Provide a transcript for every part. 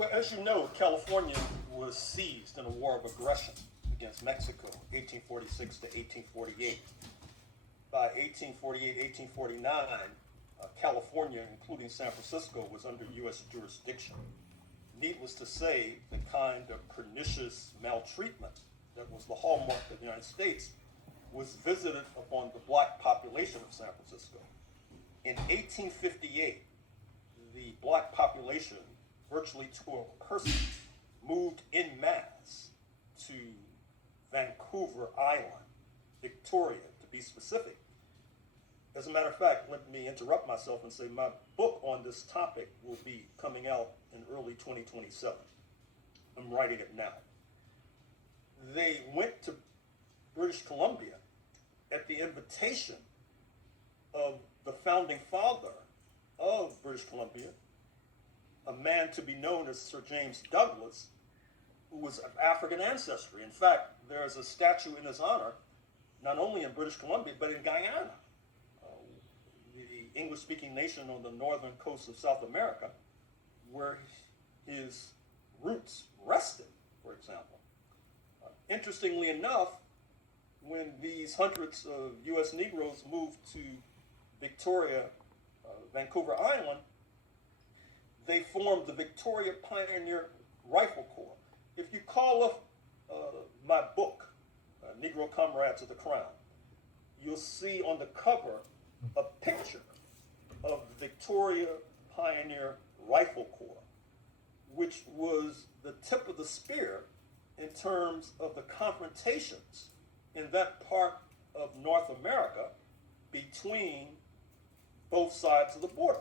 Well, as you know, California was seized in a war of aggression against Mexico, 1846 to 1848. By 1848, 1849, California, including San Francisco, was under U.S. jurisdiction. Needless to say, the kind of pernicious maltreatment that was the hallmark of the United States was visited upon the black population of San Francisco. In 1858, the black population, virtually to a person, moved en masse to Vancouver Island, Victoria, to be specific. As a matter of fact, let me interrupt myself and say my book on this topic will be coming out in early 2027. I'm writing it now. They went to British Columbia at the invitation of the founding father of British Columbia, a man to be known as Sir James Douglas, who was of African ancestry. In fact, there is a statue in his honor, not only in British Columbia, but in Guyana, the English-speaking nation on the northern coast of South America, where his roots rested, for example. Interestingly enough, when these hundreds of U.S. Negroes moved to Victoria, Vancouver Island, they formed the Victoria Pioneer Rifle Corps. If you call up my book, Negro Comrades of the Crown, you'll see on the cover a picture of the Victoria Pioneer Rifle Corps, which was the tip of the spear in terms of the confrontations in that part of North America between both sides of the border.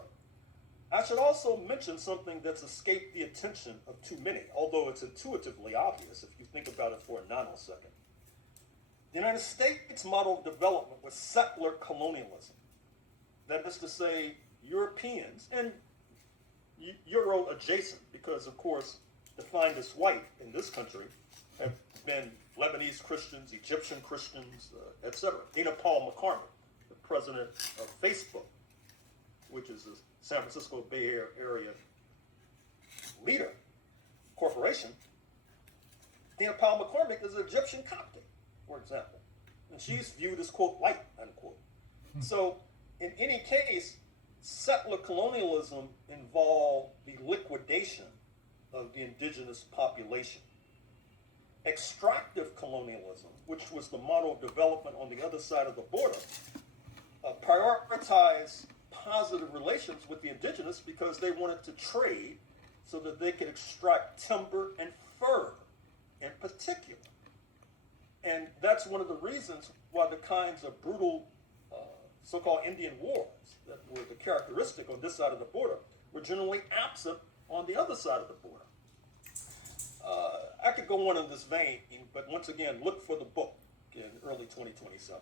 I should also mention something that's escaped the attention of too many, although it's intuitively obvious if you think about it for a nanosecond. The United States model of development was settler colonialism. That is to say, Europeans, and Euro adjacent, because of course, defined as white in this country, have been Lebanese Christians, Egyptian Christians, etc. Dana Paul McCormick, the president of Facebook, which is a San Francisco Bay Area leader corporation. Dana Paul McCormick is an Egyptian Coptic, for example, and she's viewed as, quote, white, unquote. So in any case, settler colonialism involved the liquidation of the indigenous population. Extractive colonialism, which was the model of development on the other side of the border, prioritized positive relations with the indigenous because they wanted to trade so that they could extract timber and fur in particular. And that's one of the reasons why the kinds of brutal so-called Indian wars that were the characteristic on this side of the border were generally absent on the other side of the border. I could go on in this vein, but once again, look for the book in early 2027.